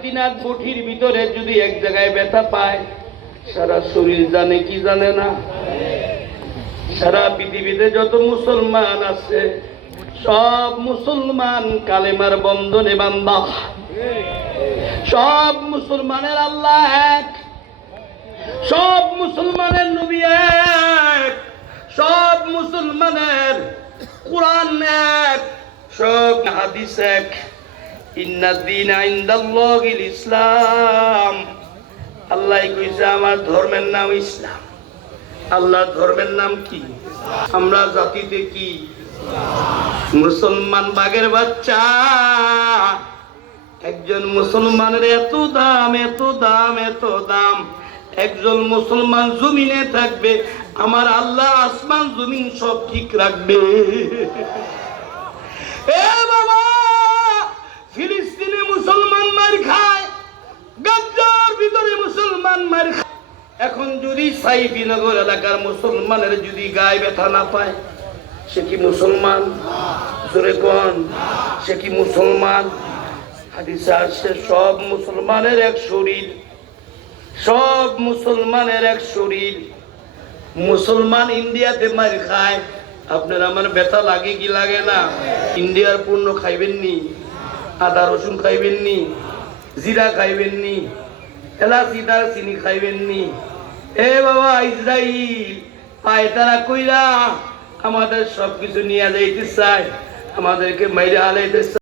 পিনাক বটির ভিতরে যদি এক জায়গায় ব্যথা পায় সারা শরীর জানে কি জানে না। সারা পৃথিবীতে যত মুসলমান আছে সব মুসলমান কালেমার বন্ধনে বান্ধা, সব মুসলমানের আল্লাহ এক, সব মুসলমানের নবী এক, সব মুসলমানের কুরআন এক, সব হাদিস এক। ইন্নাদ-দীনা ইনদাল্লাহিল ইসলাম। আল্লাহ কইছে আমার ধর্মের নাম ইসলাম। আল্লাহর ধর্মের নাম কি? আমরা জাতিতে কি মুসলমান বাগের বাচ্চা। একজন মুসলমানের এত দাম, এত দাম, এত দাম। একজন মুসলমান জমিনে থাকবে, আমার আল্লাহ আসমান জমিন সব ঠিক রাখবে। এ বাবা, ফিলিস্তিনে মুসলমান মার খায়, গাজার ভিতরে মুসলমান মার খায়। এখন যদি সাইফিনগর এলাকার মুসলমানের যদি গায়ে ব্যথা না পায়, সে কি মুসলমান? জোরে কোন, সে কি মুসলমান? হাদিসে আসছে সব মুসলমানের এক শরীর, সব মুসলমানের এক শরীর। মুসলমান ইন্ডিয়াতে মার খায়, আপনার আমার ব্যথা লাগে কি লাগে না? ইন্ডিয়ার পণ্য খাইবেন নি? আদা রসুন খাইবেন নি? জিরা খাইবেন নি? এলাচি দারচিনি খাইবেন নি? এ বাবা, ইসরাইল পায়তারা কইরা আমাদের সবকিছু নিয়ে যাইতে চায়, আমাদেরকে মাইরে হালাইতে চায়।